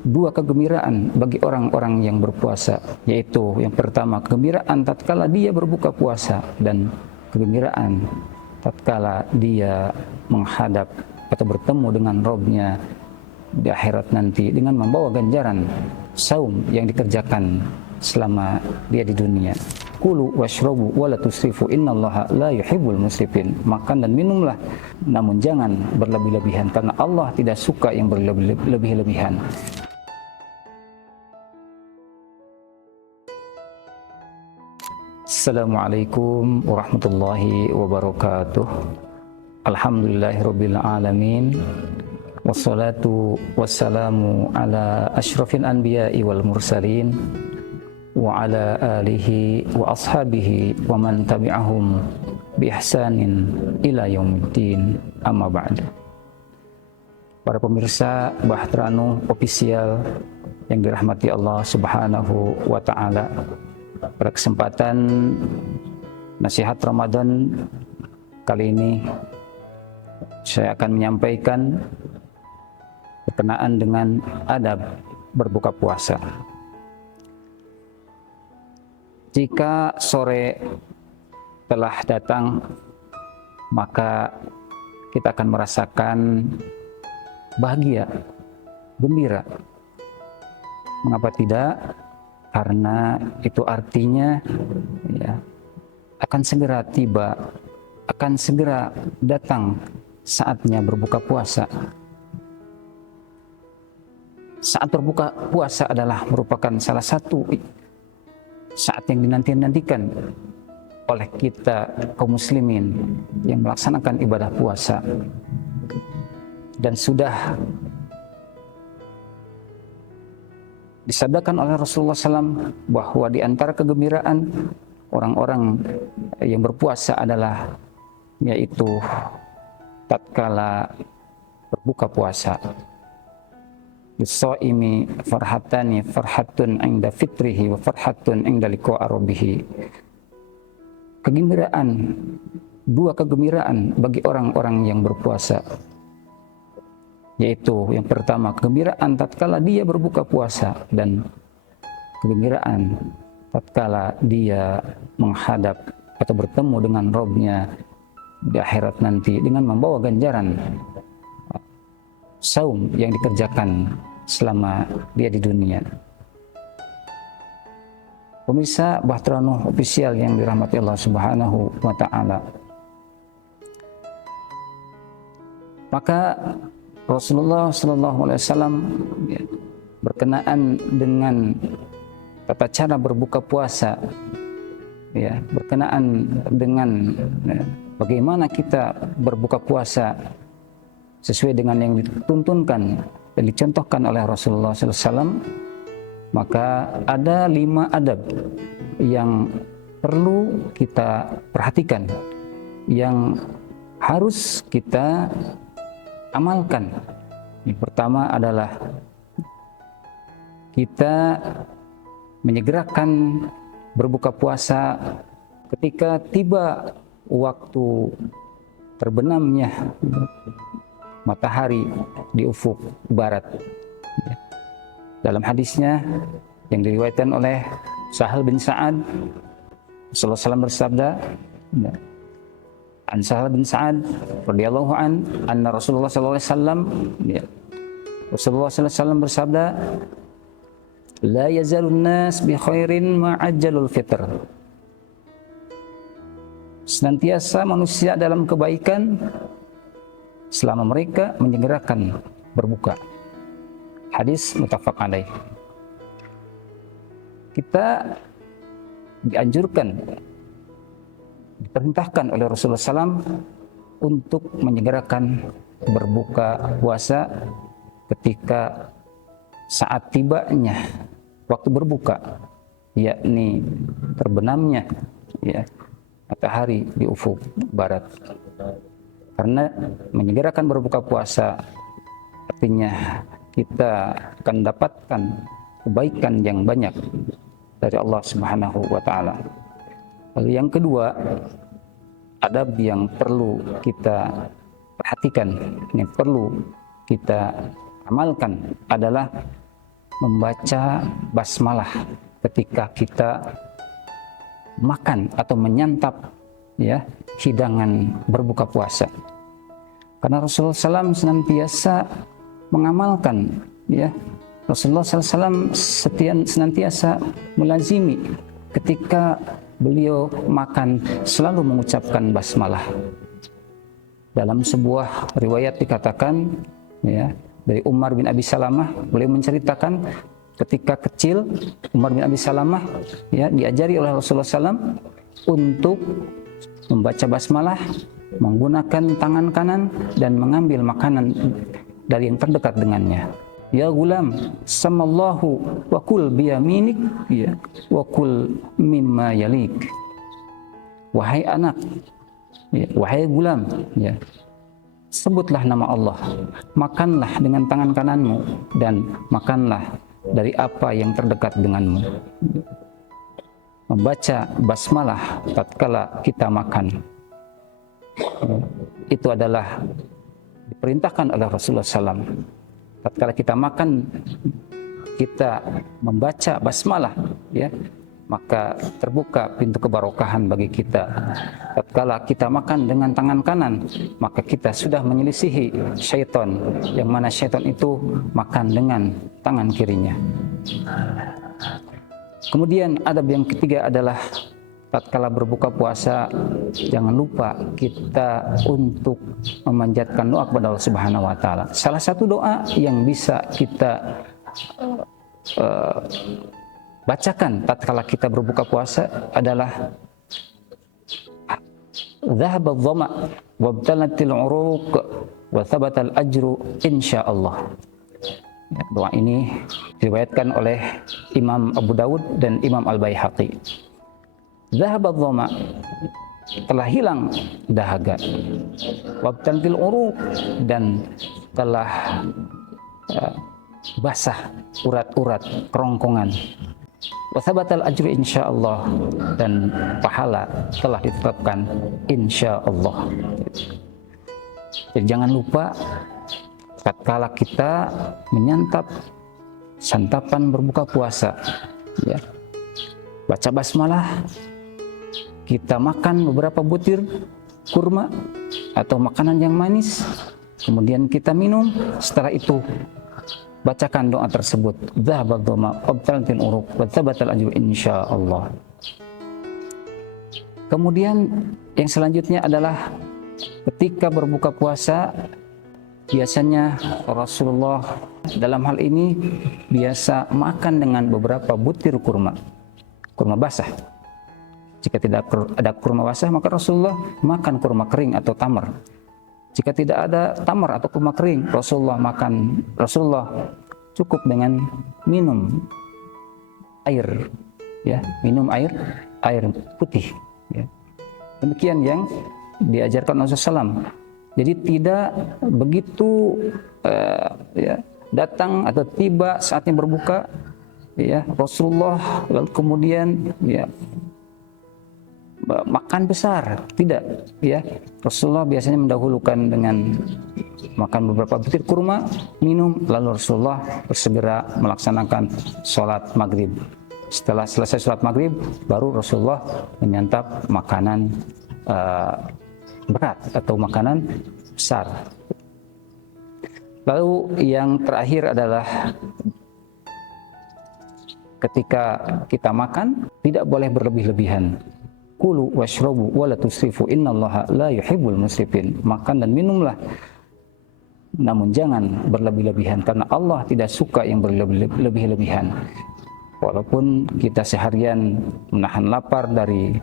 dua kegembiraan bagi orang-orang yang berpuasa, yaitu yang pertama kegembiraan tatkala dia berbuka puasa dan kegembiraan tatkala dia menghadap atau bertemu dengan Robnya di akhirat nanti dengan membawa ganjaran saum yang dikerjakan selama dia di dunia. Kulu washrabu wa la tusrifu innallaha la yuhibbul musrifin. Makan dan minumlah namun jangan berlebih-lebihan karena Allah tidak suka yang berlebih-lebihan. Assalamualaikum warahmatullahi wabarakatuh. Alhamdulillahirabbil alamin. Wassalatu wassalamu ala asyrafil anbiya'i wal mursalin wa ala alihi wa ashabihi wa man tabi'ahum bi ihsanin ila yaumiddin, amma ba'd. Para pemirsa Bahtranu Official yang dirahmati Allah Subhanahu wa taala, pada kesempatan nasihat Ramadan kali ini saya akan menyampaikan berkenaan dengan adab berbuka puasa. Jika sore telah datang, maka kita akan merasakan bahagia, gembira. Mengapa tidak? Karena itu artinya ya, akan segera tiba, akan segera datang saatnya berbuka puasa. Saat berbuka puasa adalah merupakan salah satu saat yang dinanti-nantikan oleh kita kaum muslimin yang melaksanakan ibadah puasa, dan sudah disabdakan oleh Rasulullah SAW bahwa di antara kegembiraan orang-orang yang berpuasa adalah yaitu tatkala berbuka puasa. Lis-shaimi farhatani, farhatun 'inda fitrihi wa farhatun 'inda liqa'i rabbih. Kegembiraan, dua kegembiraan bagi orang-orang yang berpuasa, yaitu yang pertama kegembiraan tatkala dia berbuka puasa dan kegembiraan tatkala dia menghadap atau bertemu dengan Robnya di akhirat nanti dengan membawa ganjaran saum yang dikerjakan selama dia di dunia. Pemirsa Bahtranu Official yang dirahmati Allah Subhanahu wa taala, maka Rasulullah SAW berkenaan dengan tata cara berbuka puasa, ya, berkenaan dengan bagaimana kita berbuka puasa sesuai dengan yang dituntunkan dan dicontohkan oleh Rasulullah SAW, maka ada 5 adab yang perlu kita perhatikan, yang harus kita amalkan. Yang pertama adalah kita menyegerakan berbuka puasa ketika tiba waktu terbenamnya matahari di ufuk barat. Dalam hadisnya yang diriwayatkan oleh Sahal bin Sa'ad, Rasulullah SAW bersabda, an Sahal bin Sa'ad radhiyallahu anna Rasulullah sallallahu alaihi wasallam, Rasulullah sallallahu alaihi wasallam bersabda, la yazalun nas bi khairin ma ajjalul fitr. Senantiasa manusia dalam kebaikan selama mereka menyegerakan berbuka. Hadis muttafaq alaih. Kita dianjurkan, diperintahkan oleh Rasulullah SAW untuk menyegerakan berbuka puasa ketika saat tibanya waktu berbuka, yakni terbenamnya ya matahari di ufuk barat. Karena menyegerakan berbuka puasa artinya kita akan mendapatkan kebaikan yang banyak dari Allah Subhanahu wa taala. Lalu yang kedua, adab yang perlu kita perhatikan, yang perlu kita amalkan adalah membaca basmalah ketika kita makan atau menyantap ya hidangan berbuka puasa. Karena Rasulullah SAW senantiasa mengamalkan ya. Rasulullah SAW senantiasa melazimi ketika beliau makan selalu mengucapkan basmalah. Dalam sebuah riwayat dikatakan ya dari Umar bin Abi Salamah, beliau menceritakan ketika kecil Umar bin Abi Salamah ya diajari oleh Rasulullah SAW untuk membaca basmalah, menggunakan tangan kanan dan mengambil makanan dari yang terdekat dengannya. Ya gulam, samallahu wa kul biyaminik ya wa kul mimma yalik. Wahai anak, ya, wahai gulam, ya, sebutlah nama Allah, makanlah dengan tangan kananmu dan makanlah dari apa yang terdekat denganmu. Membaca basmalah tatkala kita makan itu adalah diperintahkan oleh Rasulullah SAW. Tatkala kita makan, kita membaca basmalah, ya, maka terbuka pintu kebarokahan bagi kita. Tatkala kita makan dengan tangan kanan, maka kita sudah menyelisihi syaitan, yang mana syaitan itu makan dengan tangan kirinya. Kemudian adab yang ketiga adalah tatkala berbuka puasa, jangan lupa kita untuk memanjatkan doa kepada Allah Subhanahu wa taala. Salah satu doa yang bisa kita bacakan tatkala kita berbuka puasa adalah dhahaba adh-dhama wabtalatil uruq wa thabatal ajru insyaallah. Ya, doa ini diriwayatkan oleh Imam Abu Dawud dan Imam Al-Baihaqi. Dhahaba adh-dhama, telah hilang dahaga, wabtalatil uruq, dan telah basah urat-urat kerongkongan, wa thabatal ajru insyaallah, dan pahala telah ditetapkan insyaallah. Jadi jangan lupa tatkala kita menyantap santapan berbuka puasa, ya, baca basmalah, kita makan beberapa butir kurma atau makanan yang manis, kemudian kita minum. Setelah itu bacakan doa tersebut, dhahaba adh-dhama wabtalatil uruq wa thabatal ajru insyaallah. Kemudian yang selanjutnya adalah ketika berbuka puasa, biasanya Rasulullah dalam hal ini biasa makan dengan beberapa butir kurma basah. Jika tidak ada kurma basah, maka Rasulullah makan kurma kering atau tamar. Jika tidak ada tamar atau kurma kering, Rasulullah cukup dengan minum air, ya, minum air putih, ya. Demikian yang diajarkan Rasulullah SAW. Jadi tidak begitu ya, datang atau tiba saatnya berbuka, ya, Rasulullah lalu kemudian ya makan besar, tidak, ya. Rasulullah biasanya mendahulukan dengan makan beberapa butir kurma, minum, lalu Rasulullah bersegera melaksanakan sholat maghrib. Setelah selesai sholat maghrib, baru Rasulullah menyantap makanan berat atau makanan besar. Lalu yang terakhir adalah ketika kita makan tidak boleh berlebih-lebihan. Kulu washrabu wa la tusrifu innallaha la yuhibbul musrifin. Makan dan minumlah, namun jangan berlebih-lebihan, karena Allah tidak suka yang berlebih-lebihan. Walaupun kita seharian menahan lapar dari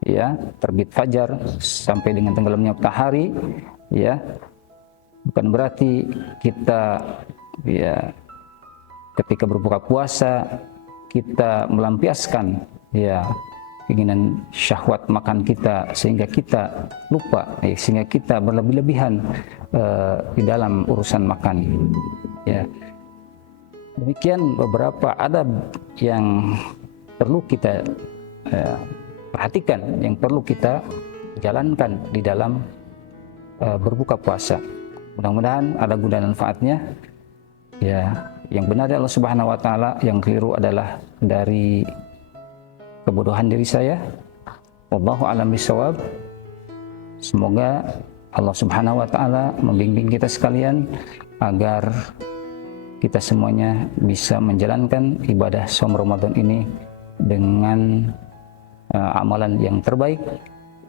ya terbit fajar sampai dengan tenggelamnya matahari, ya, bukan berarti kita ya ketika berbuka puasa kita melampiaskan ya keinginan syahwat makan kita sehingga kita lupa, sehingga kita berlebih-lebihan di dalam urusan makan, ya. Demikian beberapa adab yang perlu kita perhatikan, yang perlu kita jalankan di dalam berbuka puasa. Mudah-mudahan ada guna dan manfaatnya, ya. yang benar dari Allah Subhanahu wa taala, yang keliru adalah dari kebodohan diri saya. Wallahu a'lam bishawab. Semoga Allah Subhanahu wa taala membimbing kita sekalian agar kita semuanya bisa menjalankan ibadah saum Ramadan ini dengan amalan yang terbaik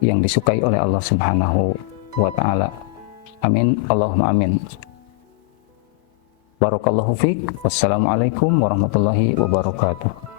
yang disukai oleh Allah Subhanahu wa taala. Amin, Allahumma amin. Barakallahu fiik. Wassalamualaikum warahmatullahi wabarakatuh.